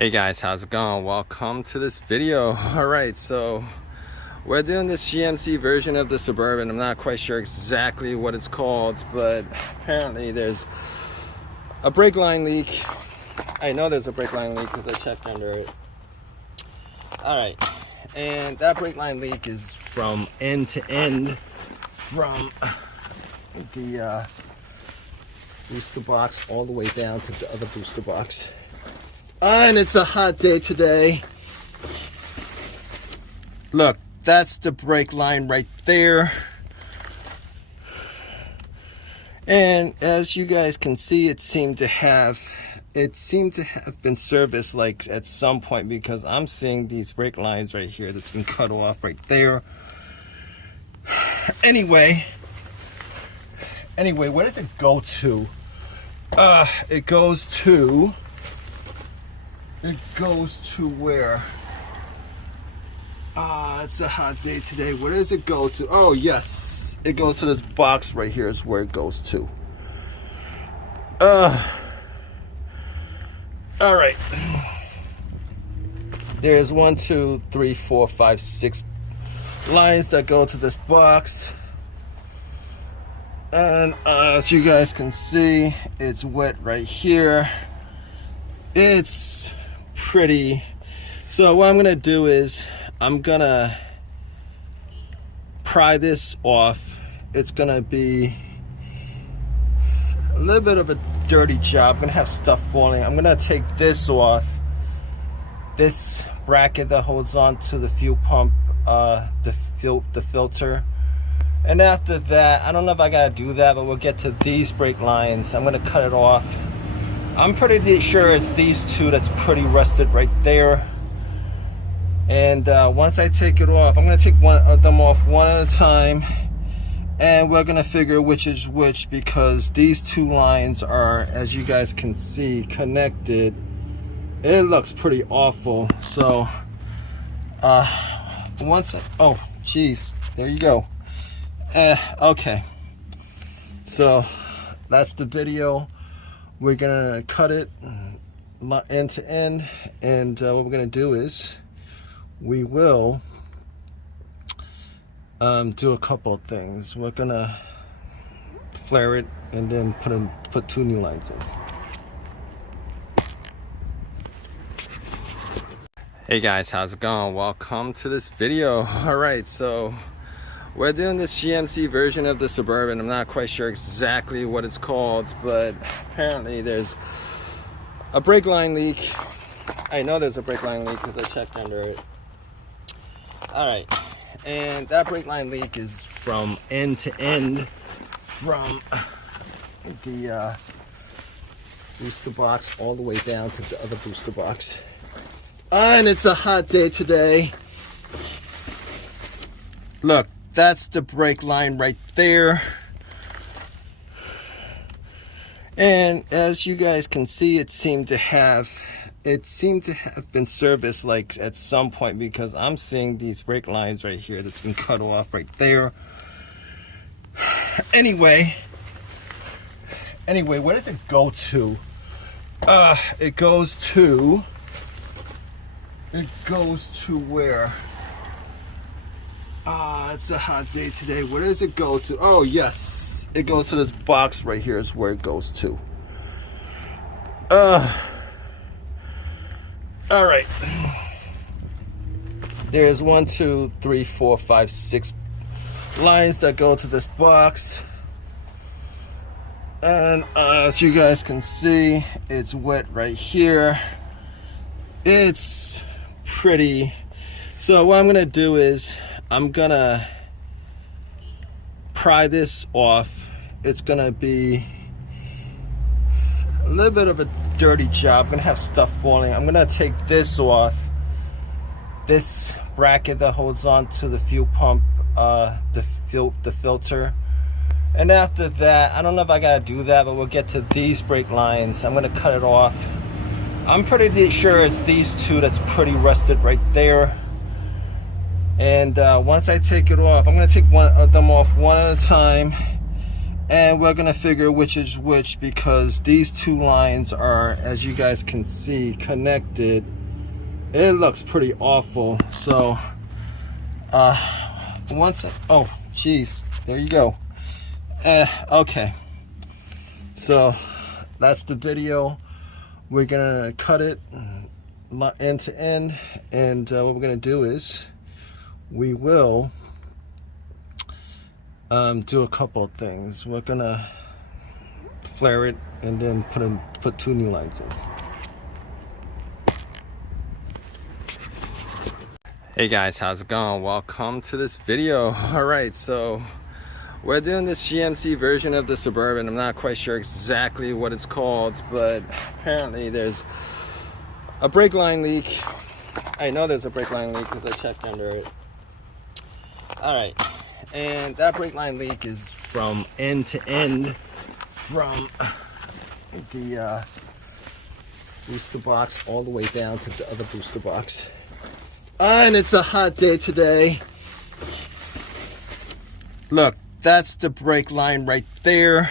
Hey guys, how's it going? Welcome to this video. Alright, so we're doing this GMC version of the Suburban. I'm not quite sure exactly what it's called, but apparently there's a brake line leak. I know there's a brake line leak because I checked under it. Alright, and that brake line leak is from end to end from the booster box all the way down to the other booster box. And it's a hot day today. Look, that's the brake line right there. And as you guys can see, it seemed to have been serviced like at some point, because I'm seeing these brake lines right here that's been cut off right there. Anyway, where does it go to? It goes to where? It's a hot day today. Where does it go to? Oh, yes. It goes to this box right here is where it goes to. All right. There's 1, 2, 3, 4, 5, 6 lines that go to this box. And as you guys can see, it's wet right here. It's pretty. So what I'm gonna do is I'm gonna pry this off. It's gonna be a little bit of a dirty job. I'm gonna have stuff falling. I'm gonna take this off, this bracket that holds on to the fuel pump, the filter. And after that, I don't know if I gotta do that, but we'll get to these brake lines. I'm gonna cut it off. I'm pretty sure it's these two that's pretty rusted right there. And once I take it off, I'm going to take one of them off one at a time. And we're going to figure which is which, because these two lines are, as you guys can see, connected. It looks pretty awful. So, oh, geez, there you go. Okay. So, that's the video. We're gonna cut it end to end, and what we're gonna do is we will do a couple of things. We're gonna flare it and then put 2 new lines in. Hey guys, how's it going? Welcome to this video. All right, so we're doing this GMC version of the Suburban. I'm not quite sure exactly what it's called, but apparently there's a brake line leak. I know there's a brake line leak because I checked under it. Alright, and that brake line leak is from end to end from the booster box all the way down to the other booster box. And it's a hot day today. Look, that's the brake line right there. And as you guys can see, it seemed to have been serviced like at some point, because I'm seeing these brake lines right here that's been cut off right there. Anyway, where does it go to? It goes to where? It's a hot day today. Where does it go to? Oh, yes. It goes to this box right here is where it goes to. All right. There's 1, 2, 3, 4, 5, 6 lines that go to this box. And as you guys can see, it's wet right here. It's pretty. So what I'm gonna do is I'm gonna pry this off. It's gonna be a little bit of a dirty job. I'm gonna have stuff falling. I'm gonna take this off, this bracket that holds on to the fuel pump, the filter. And after that, I don't know if I gotta do that, but we'll get to these brake lines. I'm gonna cut it off. I'm pretty sure it's these two that's pretty rusted right there. And once I take it off, I'm going to take one of them off one at a time. and we're gonna figure which is which, because these two lines are, as you guys can see, connected. It looks pretty awful. So oh geez, there you go. Okay, so that's the video. We're gonna cut it end to end, and what we're gonna do is we will do a couple of things. We're gonna flare it and then put two new lines in. Hey guys, how's it going? Welcome to this video. All right, so we're doing this GMC version of the Suburban. I'm not quite sure exactly what it's called, but apparently there's a brake line leak. I know there's a brake line leak because I checked under it. All right, and that brake line leak is from end to end, from the booster box all the way down to the other booster box. And it's a hot day today. Look, that's the brake line right there.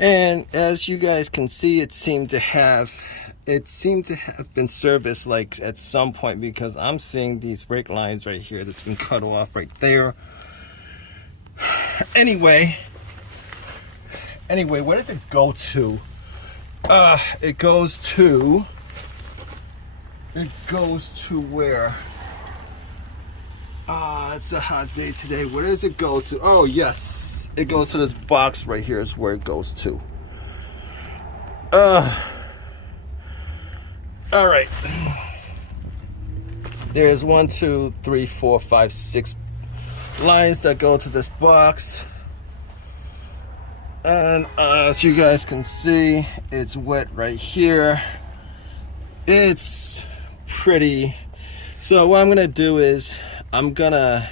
And as you guys can see, it seemed to have been serviced like at some point, because I'm seeing these brake lines right here that's been cut off right there. Anyway, where does it go to? It goes to where? It's a hot day today. Where does it go to? Oh yes, it goes to this box right here is where it goes to. All right. There's 1, 2, 3, 4, 5, 6 lines that go to this box. And as you guys can see, it's wet right here. It's pretty. So what I'm gonna do is I'm gonna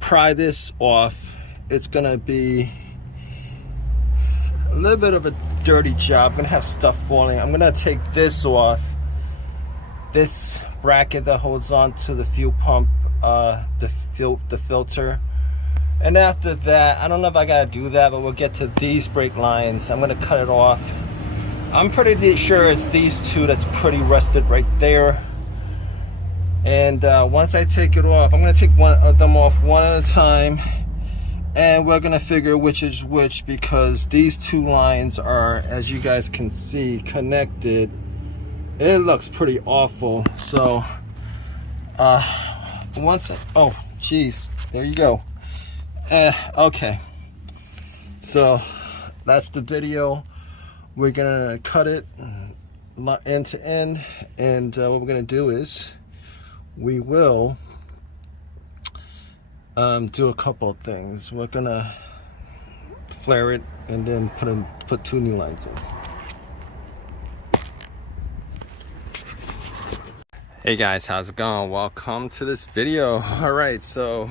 pry this off. It's gonna be a little bit of a dirty job. I'm gonna have stuff falling. I'm gonna take this off, this bracket that holds on to the fuel pump, the filter. And after that, I don't know if I gotta do that, but we'll get to these brake lines. I'm gonna cut it off. I'm pretty sure it's these two that's pretty rusted right there. And once I take it off, I'm gonna take one of them off one at a time, and we're gonna figure which is which, because these two lines are, as you guys can see, connected. It looks pretty awful. So oh geez, there you go. Okay, so that's the video. We're gonna cut it end to end, and what we're gonna do is we will do a couple of things. We're gonna flare it and then put two new lines in. Hey guys, how's it going? Welcome to this video. All right, so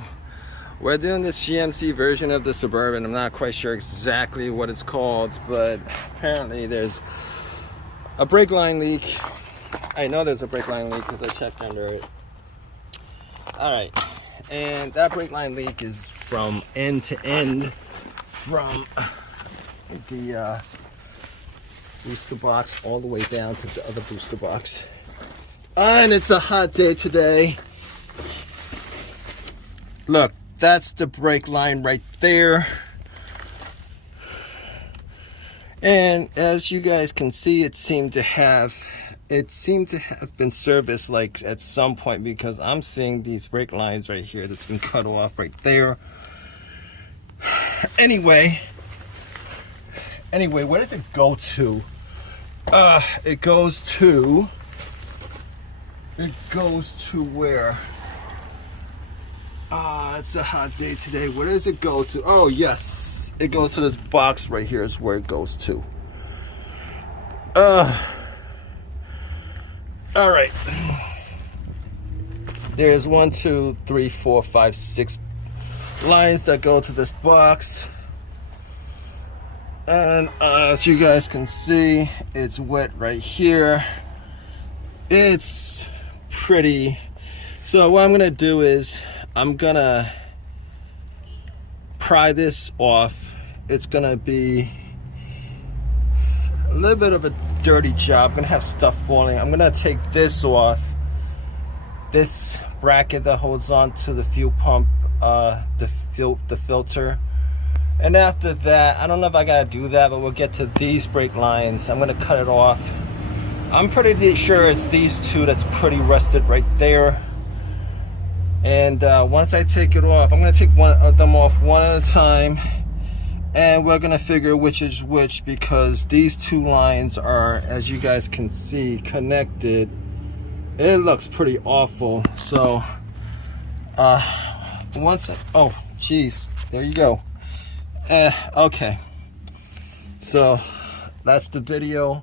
we're doing this GMC version of the Suburban. I'm not quite sure exactly what it's called, but apparently there's a brake line leak. I know there's a brake line leak because I checked under it. All right, and that brake line leak is from end to end, from the booster box all the way down to the other booster box. And it's a hot day today. Look, that's the brake line right there. And as you guys can see, it seemed to have been serviced like at some point, because I'm seeing these brake lines right here that's been cut off right there. Anyway, where does it go to? It goes to where? It's a hot day today. Where does it go to? Oh yes, it goes to this box right here is where it goes to. All right. There's 1, 2, 3, 4, 5, 6 lines that go to this box. And as you guys can see, it's wet right here. It's pretty. So what I'm gonna do is I'm gonna pry this off, it's gonna be a little bit of a dirty job. I'm gonna have stuff falling. I'm gonna take this off, this bracket that holds on to the fuel pump, the filter. And after that, I don't know if I gotta do that, but we'll get to these brake lines. I'm gonna cut it off. I'm pretty sure it's these two that's pretty rusted right there. And once I take it off, I'm gonna take one of them off one at a time, and we're gonna figure which is which, because these two lines are, as you guys can see, connected. It looks pretty awful. So oh geez, there you go. Okay, so that's the video.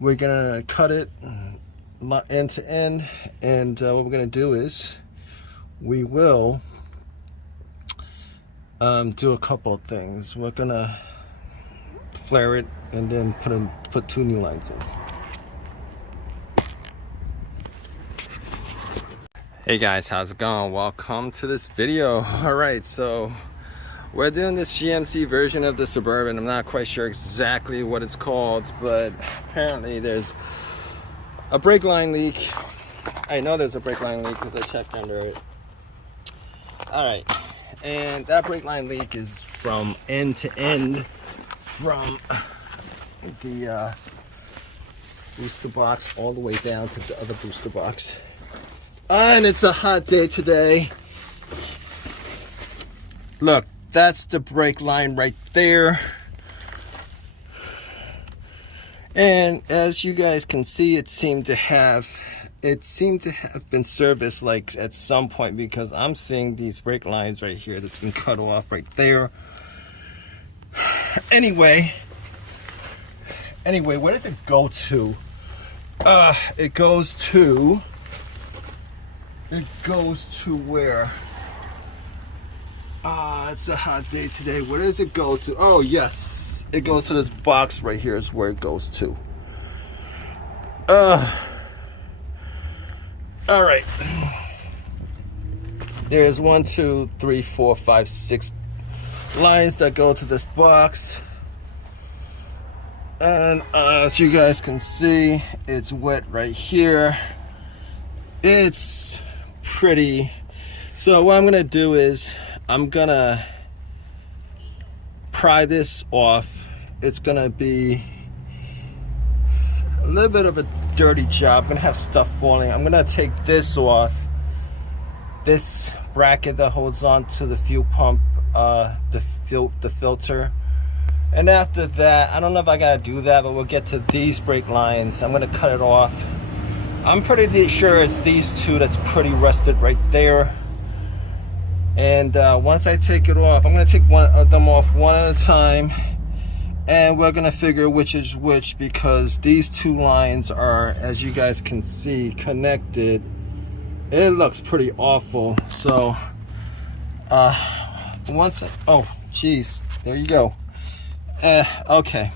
We're gonna cut it end to end, and what we're gonna do is we will do a couple of things. We're gonna flare it and then put two new lines in. Hey guys, how's it going? Welcome to this video. All right, so we're doing this GMC version of the Suburban. I'm not quite sure exactly what it's called, but apparently there's a brake line leak. I know there's a brake line leak because I checked under it. All right, and that brake line leak is from end to end, from the booster box all the way down to the other booster box. And it's a hot day today. Look, that's the brake line right there. And as you guys can see, it seemed to have been serviced like at some point, because I'm seeing these brake lines right here that's been cut off right there. Anyway, where does it go to? It goes to where? It's a hot day today. Where does it go to? Oh yes, it goes to this box right here is where it goes to. All right. There's 1, 2, 3, 4, 5, 6 lines that go to this box. And as you guys can see, it's wet right here. It's pretty. So what I'm gonna do is I'm gonna pry this off. It's gonna be a little bit of a dirty job. I'm gonna have stuff falling. I'm gonna take this off, this bracket that holds on to the fuel pump, the filter. And after that, I don't know if I gotta do that, but we'll get to these brake lines. I'm gonna cut it off. I'm pretty sure it's these two that's pretty rusted right there. And once I take it off, I'm gonna take one of them off one at a time, and we're gonna figure which is which, because these two lines are, as you guys can see, connected. It looks pretty awful. So oh geez, there you go. Okay,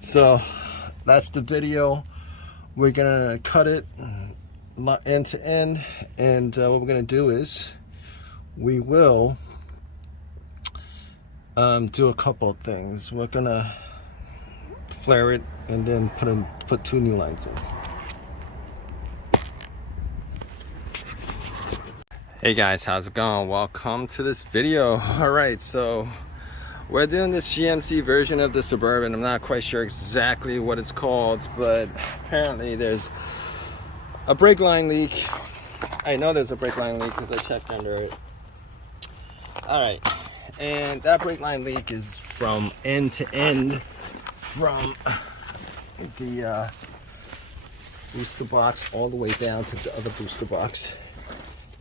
so that's the video. We're gonna cut it end to end, and what we're gonna do is we will do a couple of things. We're gonna flare it and then put two new lines in. Hey guys, how's it going? Welcome to this video. All right, so we're doing this GMC version of the Suburban. I'm not quite sure exactly what it's called, but apparently there's a brake line leak. I know there's a brake line leak because I checked under it. All right, and that brake line leak is from end to end, from the booster box all the way down to the other booster box.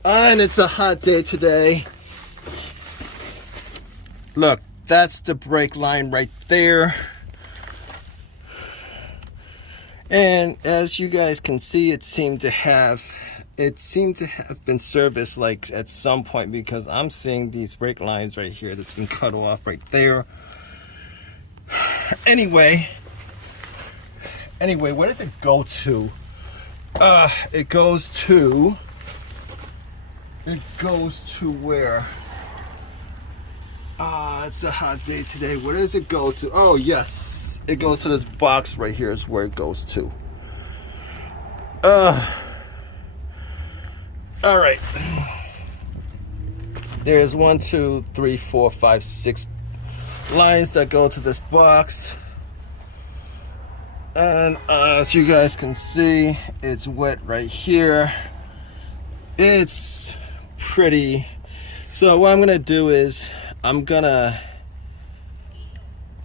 And it's a hot day today. Look, that's the brake line right there. And as you guys can see, it seemed to have been serviced like at some point, because I'm seeing these brake lines right here that's been cut off right there. Anyway, where does it go to? It goes to where? It's a hot day today. Where does it go to? Oh, yes. It goes to this box right here is where it goes to. All right. There's 1, 2, 3, 4, 5, 6 lines that go to this box. And as you guys can see, it's wet right here. It's pretty. So what I'm gonna do is I'm gonna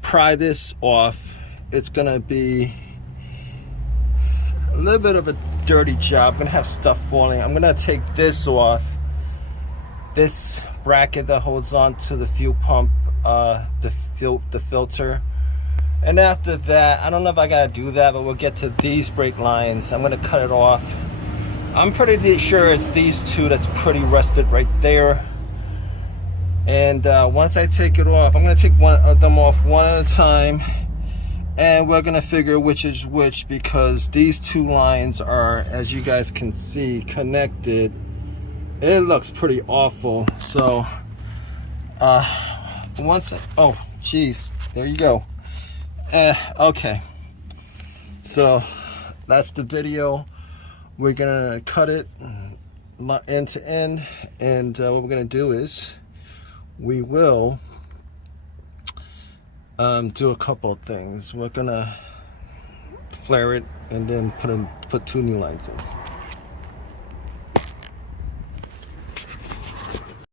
pry this off. It's gonna be a little bit of a dirty job. I'm gonna have stuff falling. I'm gonna take this off. This bracket that holds on to the fuel pump, the filter. And after that, I don't know if I gotta do that, but we'll get to these brake lines. I'm gonna cut it off. I'm pretty sure it's these two that's pretty rusted right there. And once I take it off, I'm gonna take one of them off one at a time, and we're gonna figure which is which, because these two lines are, as you guys can see, connected. It looks pretty awful. So oh geez, there you go. Okay, so that's the video. We're gonna cut it end to end, and what we're gonna do is we will do a couple of things. We're gonna flare it and then put 2 new lines in.